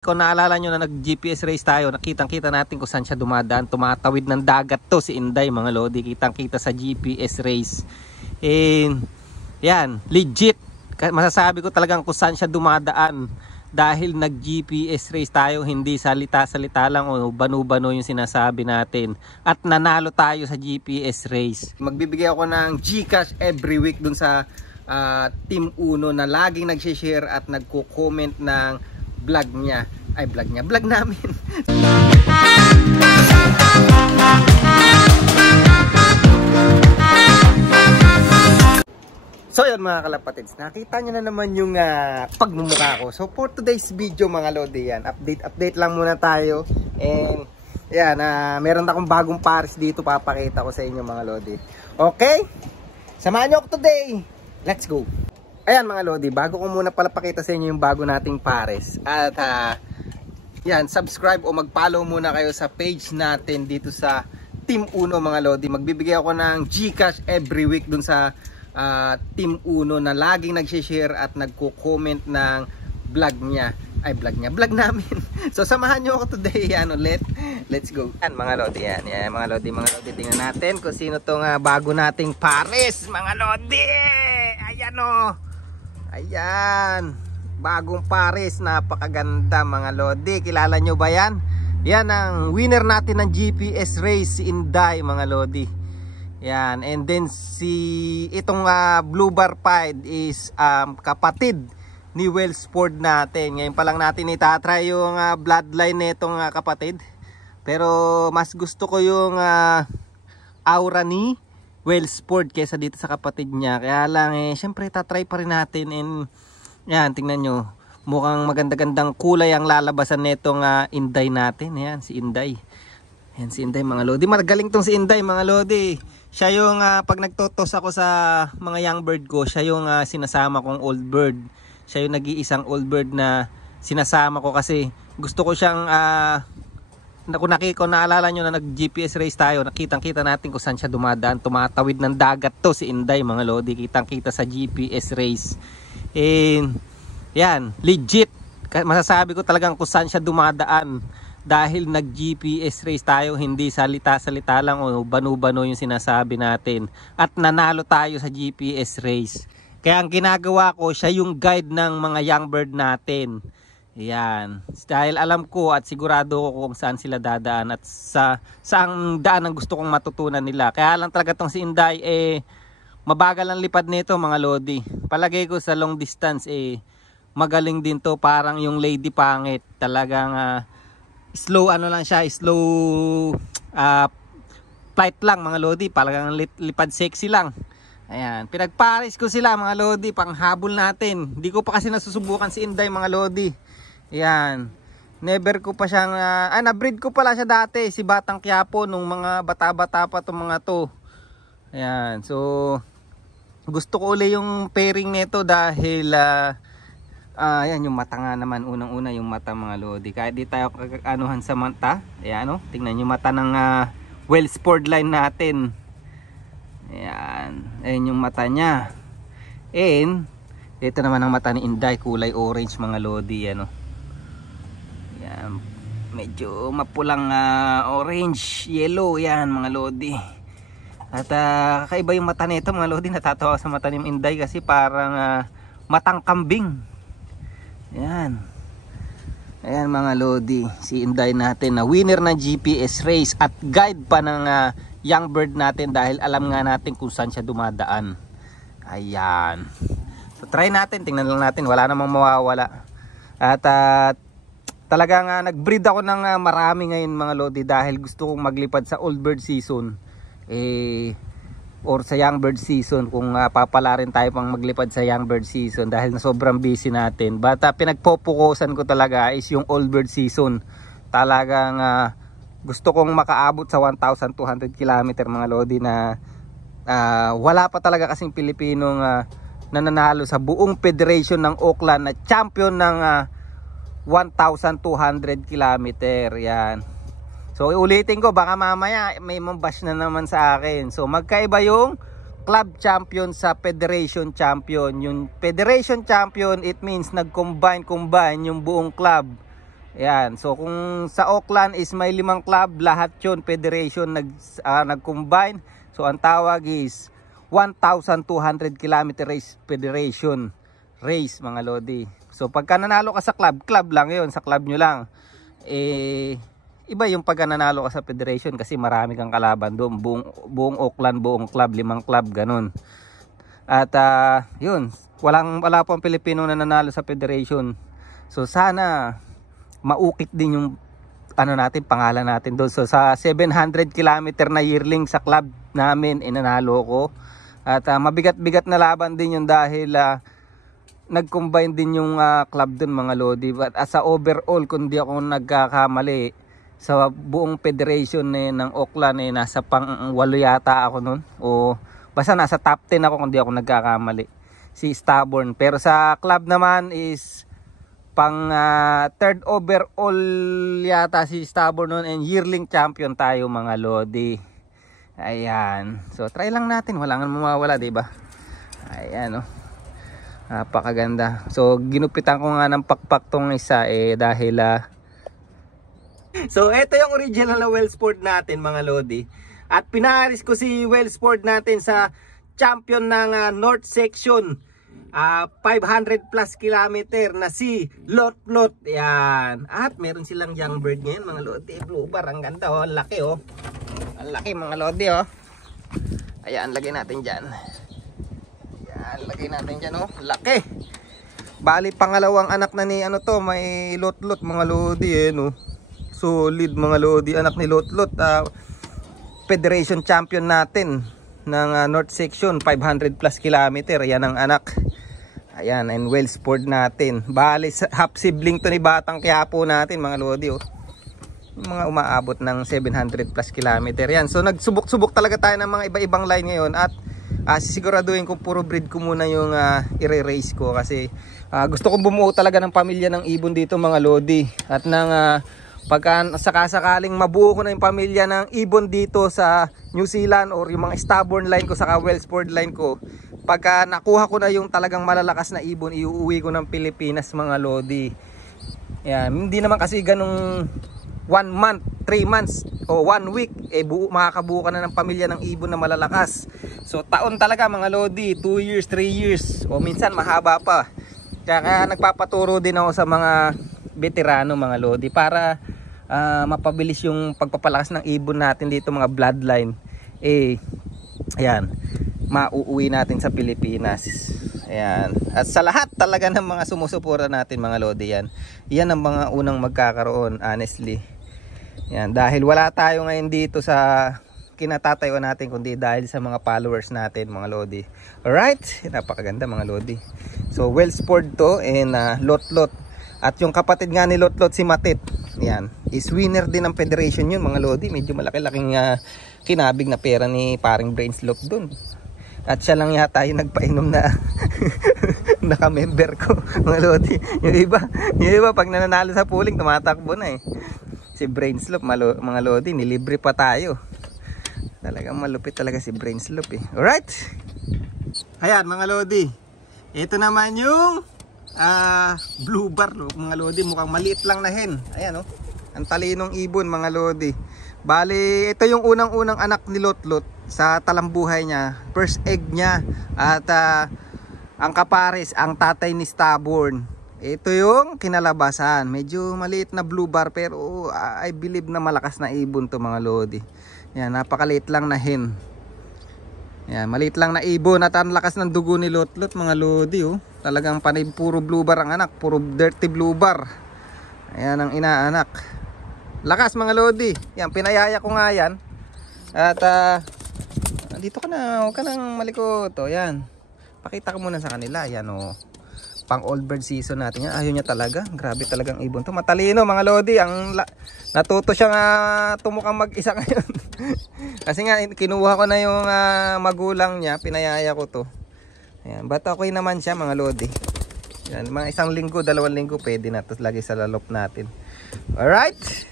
Kung naalala nyo na nag-GPS race tayo, nakitang-kita natin kung saan siya dumadaan. Tumatawid ng dagat to si Inday, mga lodi. Kitang-kita sa GPS race. And yan, legit. Masasabi ko talagang kung saan siya dumadaan. Dahil nag-GPS race tayo, hindi salita-salita lang o banu-bano yung sinasabi natin. At nanalo tayo sa GPS race. Magbibigay ako ng GCash every week dun sa Team Uno na laging nag-share at nagko-comment ng vlog niya. Ay, vlog namin. So yun mga kalapatids, nakita nyo na naman yung pagmumukha ko. So for today's video mga lodi, yan, update lang muna tayo. And yan, meron akong bagong pares dito, papakita ko sa inyo mga lodi. Okay, samahan nyo ako today. Let's go. Ayan mga lodi, bago ko muna pala pakita sa inyo yung bago nating pares. At yan, subscribe o mag-follow muna kayo sa page natin dito sa Team Uno mga lodi. Magbibigay ako ng GCash every week dun sa Team Uno na laging nag-share at nagko-comment ng vlog niya. Ay, vlog namin. So samahan nyo ako today yan ulit. Let's go. Yan mga lodi, yan mga lodi, tingnan natin kung sino tong bago nating pares mga lodi. Ayan o. Ayan, bagong pares, napakaganda mga lodi. Kilala nyo ba yan? Yan ang winner natin ng GPS race, si Inday mga lodi. Yan, and then itong Blue Bar Pied is kapatid ni Wellsport natin. Ngayon pa lang natin itatry yung bloodline nitong kapatid. Pero mas gusto ko yung aura ni Wellsport kesa dito sa kapatid niya. Kaya lang syempre tatry pa rin natin. And yan, tingnan nyo, mukhang maganda-gandang kulay ang lalabasan nitong Inday natin. Yan, si Inday. Yan si Inday mga lodi. Magaling tong si Inday mga lodi. Siya yung pag nagtotos ako sa mga young bird ko, siya yung sinasama kong old bird. Siya yung nag-iisang old bird na sinasama ko kasi gusto ko siyang kung naalala nyo na nag-GPS race tayo, nakitang-kita natin kung saan siya dumadaan. Tumatawid ng dagat to si Inday mga lodi. Kitang-kita sa GPS race. And yan, legit. Masasabi ko talagang kung saan siya dumadaan. Dahil nag-GPS race tayo, hindi salita-salita lang o banu-bano yung sinasabi natin. At nanalo tayo sa GPS race. Kaya ang ginagawa ko, siya yung guide ng mga young bird natin. Yan. Dahil alam ko at sigurado ko kung saan sila dadaan at saang daan ang gusto kong matutunan nila. Kaya lang talaga tong si Inday mabagal ang lipad nito mga lodi. Palagay ko sa long distance magaling din to, parang yung lady pangit. Talagang slow lang siya, slow flight lang mga lodi. Talagang lipad sexy lang. Ayan, pinagpares ko sila mga lodi, panghabol natin. Hindi ko pa kasi nasusubukan si Inday mga lodi. Ayan, never ko pa siyang na-breed ko pala siya dati, si Batang Quiapo, nung mga bata-bata pa itong mga to. Ayan, so gusto ko uli yung pairing nito dahil ayan, yung mata nga naman, unang-una yung mata mga lodi. Kahit di tayo anuhan sa mata, ayan tingnan yung mata ng Wellsport line natin. Ayan, ayan yung mata niya. And ito naman ang mata ni Inday, kulay orange mga lodi. Ayan, medyo mapulang orange, yellow yan mga lodi. At kakaiba yung mata nito mga lodi. Natatawa sa mata ni Inday kasi parang matang kambing. Ayan, ayan mga lodi, si Inday natin na winner ng GPS race at guide pa ng young bird natin dahil alam nga natin kung saan siya dumadaan. Ayan, so try natin, tingnan lang natin, wala namang mawawala. At talagang nag-breed ako ng marami ngayon mga lodi dahil gusto kong maglipad sa old bird season or sa young bird season, kung papala rin tayo pang maglipad sa young bird season dahil na sobrang busy natin. But pinagpopokusan ko talaga is yung old bird season. Talagang gusto kong makaabot sa 1,200 km mga lodi na wala pa talaga kasing Pilipinong nananalo sa buong federation ng Auckland na champion ng 1,200 km. Yan. So ulitin ko, baka mamaya may mambash na naman sa akin. So magkaiba yung club champion sa federation champion. Yung federation champion, it means nag-combine yung buong club Yan. So kung sa Auckland is may 5 club, lahat 'yon federation nag-combine. So ang tawag is 1,200 kilometer race federation race mga lodi. So pagka nanalo ka sa club, club lang 'yon, sa club nyo lang. Iba yung pagka nanalo ka sa federation kasi marami kang kalaban doon. Buong Auckland, buong club, 5 club, ganun. At yun, wala pang Pilipino na nanalo sa federation. So sana maukit din yung natin, pangalan natin doon. So sa 700 kilometer na yearling sa club namin inanalo ko. At mabigat-bigat na laban din yun dahil nag-combine din yung club doon mga lodi. But as a overall, kung di ako nagkakamali, sa buong federation ng Auckland nasa pang 8 yata ako noon. O basta nasa top 10 ako kung di ako nagkakamali. Si Stubborn. Pero sa club naman is pang 3rd overall yata si Stubborn noon, and yearling champion tayo mga lodi. Ayan. So try lang natin, wala nang mawawala, 'di ba? Ayan oh. Napakaganda. So ginupitan ko nga ng pakpak tong isa dahil so ito yung original na Wellsport natin mga lodi. At pinaris ko si Wellsport natin sa champion ng North Section. 500 plus kilometer na si Lot Lot. Yan. At meron silang young bird ngayon mga lodi. Blue bar. Ang ganda oh. Ang laki oh. Ang laki mga lodi oh. Ayan. Lagay natin dyan. Ayan. Lagay natin dyan oh. Laki. Bali pangalawang anak na ni to. May Lot Lot mga lodi no. Solid mga lodi. Anak ni Lot Lot. Federation champion natin ng North Section. 500 plus kilometer. Yan ang anak. Ayan, and Wellsport natin. Bali, half sibling to ni Batang Quiapo natin mga lodi oh. Mga umaabot ng 700 plus kilometer. Yan, so nagsubok-subok talaga tayo ng mga iba-ibang line ngayon. At sisiguraduhin kung puro breed ko muna yung i-race ko. Kasi gusto kong bumuo talaga ng pamilya ng ibon dito mga lodi. At pagka sakasakaling mabuo ko na yung pamilya ng ibon dito sa New Zealand or yung mga Stubborn line ko saka Wellsport line ko, pagka nakuha ko na yung talagang malalakas na ibon, iuuwi ko ng Pilipinas mga lodi. Yan, hindi naman kasi ganung 1 month, 3 months o 1 week makakabuo ka na ng pamilya ng ibon na malalakas. So taon talaga mga lodi, 2 years, 3 years o minsan mahaba pa. Kaya nagpapaturo din ako sa mga veterano mga lodi para mapabilis yung pagpapalakas ng ibon natin dito mga bloodline. Ayan, mauuwi natin sa Pilipinas. Ayan. At sa lahat talaga ng mga sumusuporta natin mga lodi, yan ang mga unang magkakaroon honestly. Yan, dahil wala tayo ngayon dito sa kinatatayuan natin kundi dahil sa mga followers natin mga lodi. Alright, napakaganda mga lodi. So Wellsport to and Lot Lot. At yung kapatid nga ni Lot Lot si Matit, yan, is winner din ng federation yun mga lodi. Medyo malaki-laking kinabig na pera ni paring Brainslope dun. At siya lang yata yung nagpainom na naka-member ko mga lodi. Yung iba pag nananalo sa pooling tumatakbo na Si Brainslope mga lodi, nilibre pa tayo. Talagang malupit talaga si Brainslope Alright. Ayan mga lodi, ito naman yung blue bar mga lodi. Mukhang maliit lang na hen. Ayan ang talinong ibon mga lodi. Bali ito yung unang anak ni Lot Lot sa talambuhay niya, first egg niya. At ang kapares, ang tatay ni Stubborn. Ito yung kinalabasan. Medyo maliit na blue bar pero I believe na malakas na ibon to mga lodi. Yan, napakaliit lang na hen. Yan, maliit lang na ibon at ang lakas ng dugo ni Lot Lot mga lodi Talagang panay puro blue bar ang anak, puro dirty blue bar. Ayan ang inaanak. Lakas mga lodi. Yan, pinayaya ko nga yan. At dito ka na, huwag ka nang malikot yan. Pakita ko muna sa kanila. Yan pang old bird season natin yan. Ayaw niya talaga. Grabe talagang ibon to. Matalino mga lodi. Natuto siya nga tumukang mag-isa ngayon. Kasi nga kinuha ko na yung magulang niya. Pinayaya ko to. Ayan, but okay naman siya mga lodi. Yan, mga 1 linggo, 2 linggo pwede na to lagi sa lalop natin. Alright.